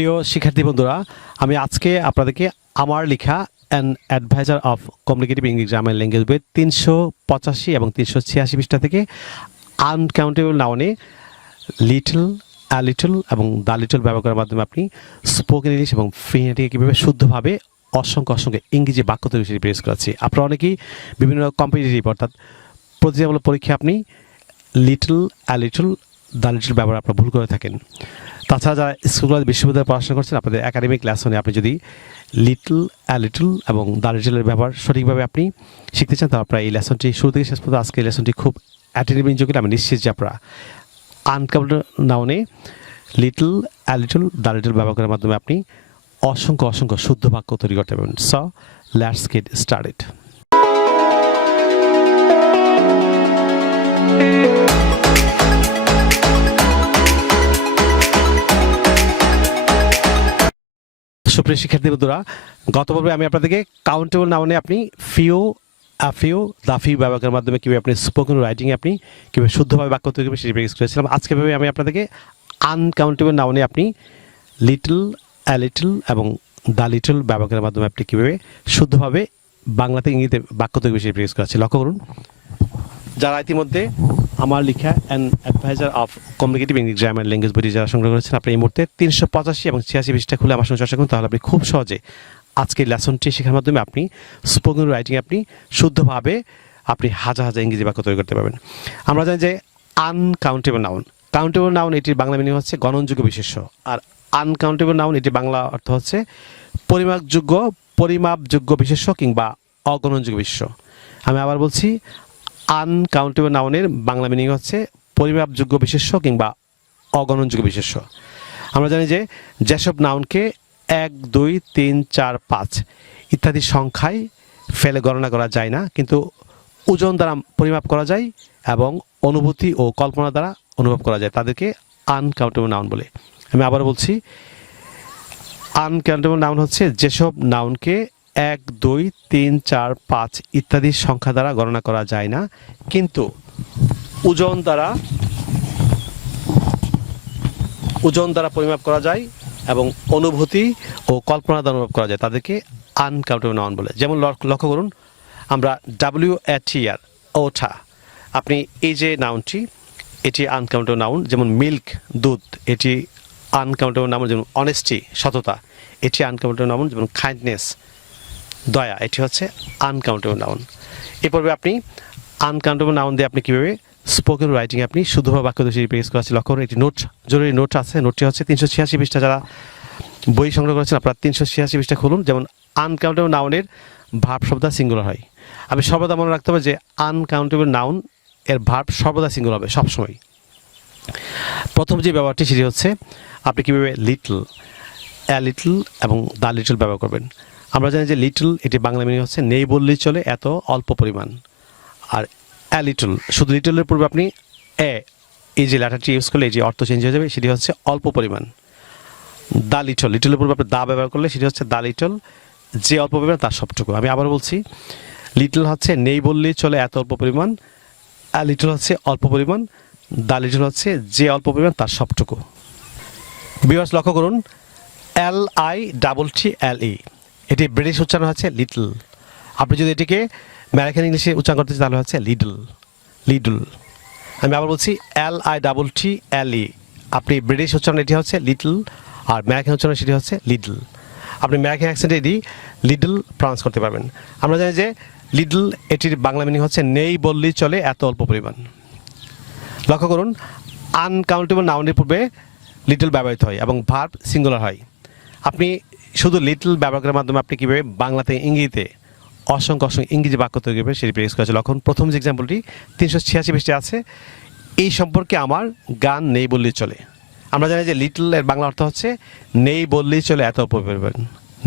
প্রিয় শিক্ষার্থী বন্ধুরা, আমি আজকে আপনাদেরকে আমার লেখা an advisor of communicative English grammar language বইয়ের 385 এবং 386 পৃষ্ঠা থেকে আনকাউন্টেবল নাউনে লিটল, আ লিটল এবং দ্য লিটল ব্যবহার করার মাধ্যমে আপনি স্পোকেন ইংলিশ এবং ফ্রি হ্যান্ডিংয়ে কীভাবে শুদ্ধভাবে অসংখ্য ইংরেজি বাক্য তৈরি হিসেবে প্রেস করাচ্ছি। আপনারা অনেকেই বিভিন্ন কম্পিটিটিভ অর্থাৎ প্রতিযোগিতামূলক পরীক্ষায় আপনি little, a little, the little ব্যবহার আপনারা ভুল করে থাকেন। তাছাড়া যারা স্কুল বিশ্ববিদ্যালয়ে পড়াশোনা করছেন, আপনাদের একাডেমিক লেসনে আপনি যদি লিটল, আ লিটল এবং দ্য লিটলের ব্যবহার সঠিকভাবে আপনি শিখতে চান, তাহলে আপনারা এই লেসনটি শুরু থেকে শেষ পর্যন্ত আজকে এই লেসনটি খুব অ্যাটেন্টিভ যোগ্য। আমি নিশ্চিত যে আপনারা আনকাউন্টেবল নাউনে little, a little, the little ব্যবহার করার মাধ্যমে আপনি অসংখ্য শুদ্ধ বাক্য তৈরি করতে পারবেন। So let's get started. সুপ্রিয় শিক্ষার্থী বন্ধুরা, গত পর্বে আমি আপনাদেরকে কাউন্টেবল নাউনে আপনি few, a few, the few ব্যবহার করার মাধ্যমে কীভাবে আপনি স্পোকেন রাইটিংয়ে আপনি কীভাবে শুদ্ধভাবে বাক্য তৈরি করবেন সেটি প্র্যাকটিস করেছিলাম। আজকে ভাবে আমি আপনাদেরকে আনকাউন্টেবল নাউনে আপনি লিটল, আ লিটল এবং দ্য লিটল ব্যবহার করার মাধ্যমে আপনি কীভাবে শুদ্ধভাবে বাংলাতে ইংরেজিতে বাক্য তৈরি সেটি প্র্যাকটিস করাচ্ছি। লক্ষ্য করুন, যারা ইতিমধ্যে আমার লেখা an advisor of communicative English grammar language বইটি যারা সংগ্রহ করেছেন, আপনি এই মুহূর্তে 385 এবং 86 পৃষ্ঠা খুলে আমার সঙ্গে চর্চা করুন। তাহলে আপনি খুব সহজে আজকের লেসনটি শেখার মাধ্যমে আপনি স্পোকেন রাইটিংয়ে আপনি শুদ্ধভাবে আপনি হাজার ইংরেজি বাক্য তৈরি করতে পারবেন। আমরা জানি যে আনকাউন্টেবল নাউন, কাউন্টেবল নাউন এটির বাংলা মিনিং হচ্ছে গণনযোগ্য বিশেষ্য, আর আনকাউন্টেবল নাউন এটির বাংলা অর্থ হচ্ছে পরিমাপযোগ্য বিশেষ্য কিংবা অগণনযোগ্য বিশেষ্য। আমি আবার বলছি, আনকাউন্টেবল নাউনের বাংলা মিনিং হচ্ছে পরিমাপযোগ্য বিশেষ্য কিংবা অগণনযোগ্য বিশেষ্য। আমরা জানি যে যেসব নাউনকে 1, 2, 3, 4, 5 ইত্যাদি সংখ্যায় ফেলে গণনা করা যায় না, কিন্তু ওজন দ্বারা পরিমাপ করা যায় এবং অনুভূতি ও কল্পনা দ্বারা অনুভব করা যায়, তাদেরকে আনকাউন্টেবল নাউন বলে। আমি আবার বলছি, আনকাউন্টেবল নাউন হচ্ছে যেসব নাউনকে 1, 2, 3, 4, 5 ইত্যাদি সংখ্যা দ্বারা গণনা করা যায় না, কিন্তু ওজন দ্বারা পরিমাপ করা যায় এবং অনুভূতি ও কল্পনা দ্বারা অনুভব করা যায়, তাদেরকে আনকাউন্টেবল নাউন বলে। যেমন লক্ষ্য করুন, আমরা WATR, ওঠা, আপনি এই যে নাউনটি, এটি আনকাউন্টেবল নাউন। যেমন মিল্ক, দুধ, এটি আনকাউন্টেবল নাউন। যেমন অনেস্টি, সততা, এটি আনকাউন্টেবল নাউন। যেমন কাইন্ডনেস, দয়া, এটি হচ্ছে আনকাউন্টেবল নাউন। এ পর্বে আপনি আনকাউন্টেবল নাউন দিয়ে আপনি কীভাবে স্পোকেন রাইটিংয়ে আপনি শুদ্ধভাবে বাক্য তৈরি প্র্যাকটিস করাচ্ছি। লক্ষ্য করুন, একটি জরুরি নোট আছে। নোটটি হচ্ছে 386 পৃষ্ঠা। যারা বই সংগ্রহ করেছেন, আপনারা 386 পৃষ্ঠা খুলুন। যেমন আনকাউন্টেবল নাউনের ভার্ব শব্দ সিঙ্গুলার হয়। আমি সর্বদা মনে রাখতে হবে যে আনকাউন্টেবল নাউন এর ভার্ব সর্বদা সিঙ্গুলার হবে সবসময়। প্রথম যে ব্যবহারটি সেটি হচ্ছে আপনি কীভাবে লিটল, অ্যা লিটল এবং দ্য লিটল ব্যবহার করবেন। আমরা জানি যে লিটল এটি বাংলা মিনিং হচ্ছে নেই বললেই চলে, এত অল্প পরিমাণ। আর অ্যা লিটল, শুধু লিটলের পূর্বে আপনি এই যে লেটারটি ইউজ করলে এই যে অর্থ চেঞ্জ হয়ে যাবে, সেটি হচ্ছে অল্প পরিমাণ। দ্য লিটল, লিটলের পূর্বে আপনি দা ব্যবহার করলে সেটি হচ্ছে দ্য লিটল, যে অল্প পরিমাণ তার সবটুকু। আমি আবার বলছি, লিটল হচ্ছে নেই বললেই চলে, এত অল্প পরিমাণ। অ্যা লিটল হচ্ছে অল্প পরিমাণ। দ্য লিটল হচ্ছে যে অল্প পরিমাণ তার সবটুকু। ভিউয়ার্স লক্ষ্য করুন, LITTLE, এটি ব্রিটিশ উচ্চারণ হচ্ছে লিটল। আপনি যদি এটিকে আমেরিকান ইংলিশে উচ্চারণ করতে চান, তাহলে হচ্ছে লিডল। আমি আবার বলছি, LITTLE, আপনি ব্রিটিশ উচ্চারণ এটি হচ্ছে লিটল, আর আমেরিকান উচ্চারণ সেটি হচ্ছে লিডল। আপনি আমেরিকান অ্যাকসেন্টে এটি লিডল প্রনাউন্স করতে পারবেন। আমরা জানি যে লিডল এটির বাংলা মিনিং হচ্ছে নেই বললেই চলে, এত অল্প পরিমাণ। লক্ষ্য করুন, আনকাউন্টেবল নাউনের পূর্বে লিটল ব্যবহৃত হয় এবং ভার্ব সিঙ্গুলার হয়। আপনি শুধু লিটল ব্যবহার করার মাধ্যমে আপনি কীভাবে বাংলাতে ইংরেজিতে অসংখ্য ইংরেজি বাক্য তৈরি করবেন সেটি প্র্যাকটিস করেছে। লক্ষণ, প্রথম যে এক্সাম্পলটি 386 পৃষ্ঠায় আছে, এই সম্পর্কে আমার জ্ঞান নেই বললেই চলে। আমরা জানি যে লিটল এর বাংলা অর্থ হচ্ছে নেই বললেই চলে, এত অল্প পরিমাণ।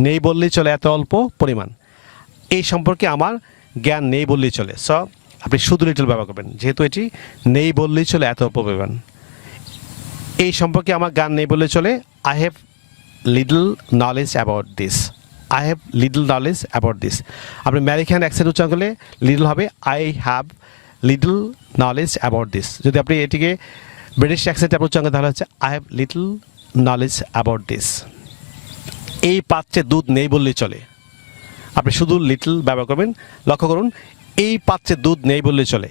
নেই বললেই চলে, এত অল্প পরিমাণ। এই সম্পর্কে আমার জ্ঞান নেই বললেই চলে। সো আপনি শুধু লিটল ব্যবহার করবেন, যেহেতু এটি নেই বললেই চলে, এত অল্প পরিমাণ। এই সম্পর্কে আমার জ্ঞান নেই বললেই চলে, I have little knowledge about this. I have little knowledge about this. আপনি আমেরিকান অ্যাকসেন্ট উচ্চারণ করলে লিটল হবে I have little knowledge about this. যদি আপনি এটিকে ব্রিটিশ অ্যাকসেন্টে উচ্চারণ করেন, তাহলে হচ্ছে I have little knowledge about this. এই পাত্রে দুধ নেই বললেই চলে। আপনি শুধু লিটল ব্যবহার করবেন। লক্ষ্য করুন, এই পাত্রে দুধ নেই বললেই চলে।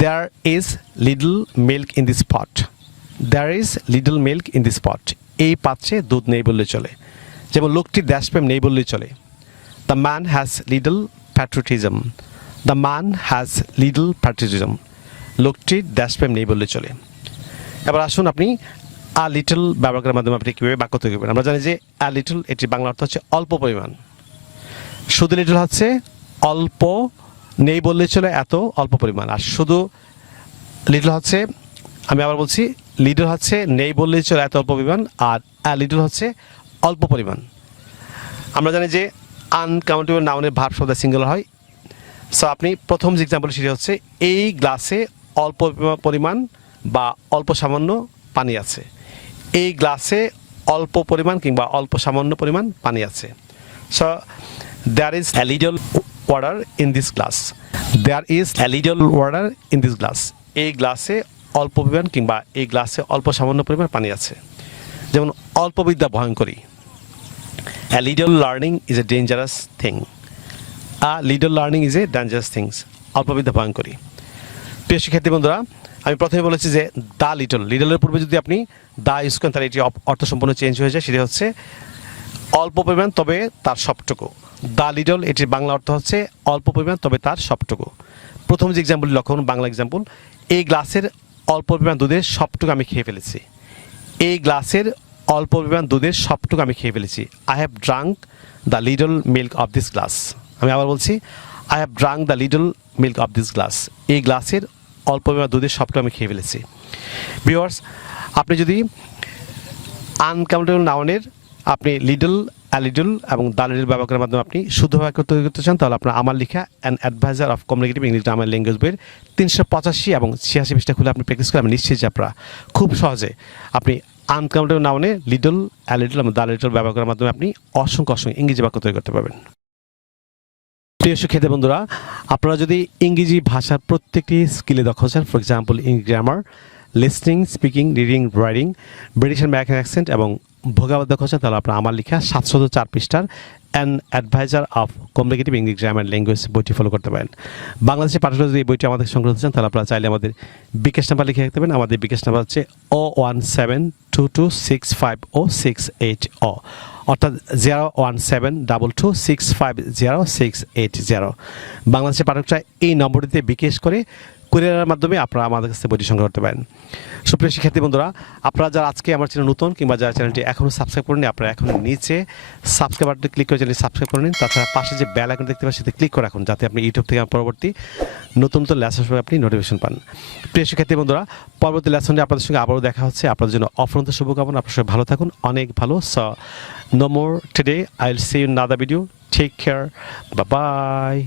There is little milk in this pot. There is little milk in this pot. এই পাত্রে দুধ নেই বললেই চলে। যেমন লোকটির দেশপ্রেম নেই বললেই চলে। The man has little patriotism. The man has little patriotism. লোকটির দেশপ্রেম নেই বললেই চলে। এবার আসুন আপনি আ লিটল ব্যবহার করার মাধ্যমে আপনি কীভাবে বাক্য তৈরি করবেন। আমরা জানি যে আ লিটল এটির বাংলা অর্থ হচ্ছে অল্প পরিমাণ। শুধু লিটল হচ্ছে অল্প, নেই বললেই চলে এত অল্প পরিমাণ। আর শুধু লিটল হচ্ছে, আমি আবার বলছি, লিটল হচ্ছে নেই বললেই চলে এত অল্প পরিমাণ, আর আ লিটল হচ্ছে অল্প পরিমাণ। আমরা জানি যে আনকাউন্টেবল নাউনের ভার্ব শব্দ সিঙ্গুলার হয়। সো আপনি প্রথম যে এক্সাম্পল সেটি হচ্ছে এই গ্লাসে অল্প পরিমাণ বা অল্প সামান্য পানি আছে। এই গ্লাসে অল্প পরিমাণ কিংবা অল্প সামান্য পরিমাণ পানি আছে। So there is a little water in this glass. There is a little water in this glass. এই গ্লাসে অল্প পরিমাণ কিংবা এই গ্লাসে অল্প সামান্য পরিমাণ পানি আছে। যেমন অল্প বিদ্যা ভয়ঙ্করী। A little learning is a dangerous thing. A little learning is a dangerous thing. অল্প বিদ্যা ভয়ঙ্করী। প্রিয় শিক্ষার্থী বন্ধুরা, আমি প্রথমে বলেছি যে দ্য লিটল, লিটলের পূর্বে যদি আপনি দ্য ইউজ করেন তাহলে এটি অর্থ সম্পূর্ণ চেঞ্জ হয়ে যায়। সেটি হচ্ছে অল্প পরিমাণ তবে তার সবটুকু। দ্য লিটল এটির বাংলা অর্থ হচ্ছে অল্প পরিমাণ তবে তার সবটুকু। প্রথম যে এক্সাম্পল লক্ষ্য করুন, বাংলা এক্সাম্পল, এই গ্লাসের অল্প পরিমাণ দুধের সবটুকু আমি খেয়ে ফেলেছি। এই গ্লাসের অল্প পরিমাণ দুধের সবটুকু আমি খেয়ে ফেলেছি। I have drunk the little milk of this glass. আমি আবার বলছি, I have drunk the little milk of this glass. এই গ্লাসের অল্প পরিমাণ দুধের সবটুকু আমি খেয়ে ফেলেছি। ভিউয়ার্স, আপনি যদি আনকাউন্টেবল নাউনের আপনি লিটল, অ্যা লিটল এবং দ্য লিটল ব্যবহার করার মাধ্যমে আপনি শুদ্ধ বাক্য তৈরি করতে চান, তাহলে আপনার আমার লেখা an advisor of communicative English grammar language বইয়ের 385 এবং 86 পৃষ্ঠা খুলে আপনি প্র্যাকটিস করে আমি নিশ্চিত যে আপনারা খুব সহজে আপনি আনকাউন্টেবল নাউনে লিটল, অ্যা লিটল এবং দ্য লিটল ব্যবহার করার মাধ্যমে আপনি অসংখ্য ইংরেজি বাক্য তৈরি করতে পারবেন। প্রিয় শিক্ষার্থী বন্ধুরা, আপনারা যদি ইংরেজি ভাষার প্রত্যেকটি স্কিলে দক্ষ হচ্ছেন, for example in grammar, listening, speaking, reading, writing, British and American accent এবং ভোকাবুলারি দক্ষ হচ্ছেন, তাহলে আপনারা আমার লেখা 704 পৃষ্ঠার an advisor of communicative English grammar language বইটি ফলো করতে পারেন। বাংলাদেশের পাঠকরা যদি এই বইটি আমাদের সংগ্রহ করতে চান, তাহলে আপনারা চাইলে আমাদের বিকাশ নাম্বার লিখে রাখতে পারেন। আমাদের বিকাশ নাম্বার হচ্ছে 01722650680, অর্থাৎ 01722650680। বাংলাদেশের পাঠকরা এই নম্বরটিতে বিকাশ করে কুরিয়ারের মাধ্যমে আপনারা আমাদের কাছে বইটি সংগ্রহ করতে পারেন। সুপ্রিয় শিক্ষার্থী বন্ধুরা, আপনারা যারা আজকে আমার চ্যানেল নতুন কিংবা যারা চ্যানেলটি এখনও সাবস্ক্রাইব করেনি, আপনারা এখন নিচে সাবস্ক্রাইব বাটনে ক্লিক করে চ্যানেলটি সাবস্ক্রাইব করে নিন। তাছাড়া পাশে যে বেল আইকন দেখতে পাচ্ছেন সেটা ক্লিক করে রাখুন, যাতে আপনি ইউটিউব থেকে পরবর্তী নতুন নতুন লেসন সময় আপনি নোটিফিকেশন পান। প্রিয় শিক্ষার্থী বন্ধুরা, পরবর্তী লেসনে আপনাদের সঙ্গে আবারও দেখা হচ্ছে। আপনাদের জন্য অফুরন্ত শুভকামনা। আপনার সবাই ভালো থাকুন, অনেক ভালো। So no more today, I will see you in another video. Take care, bye by.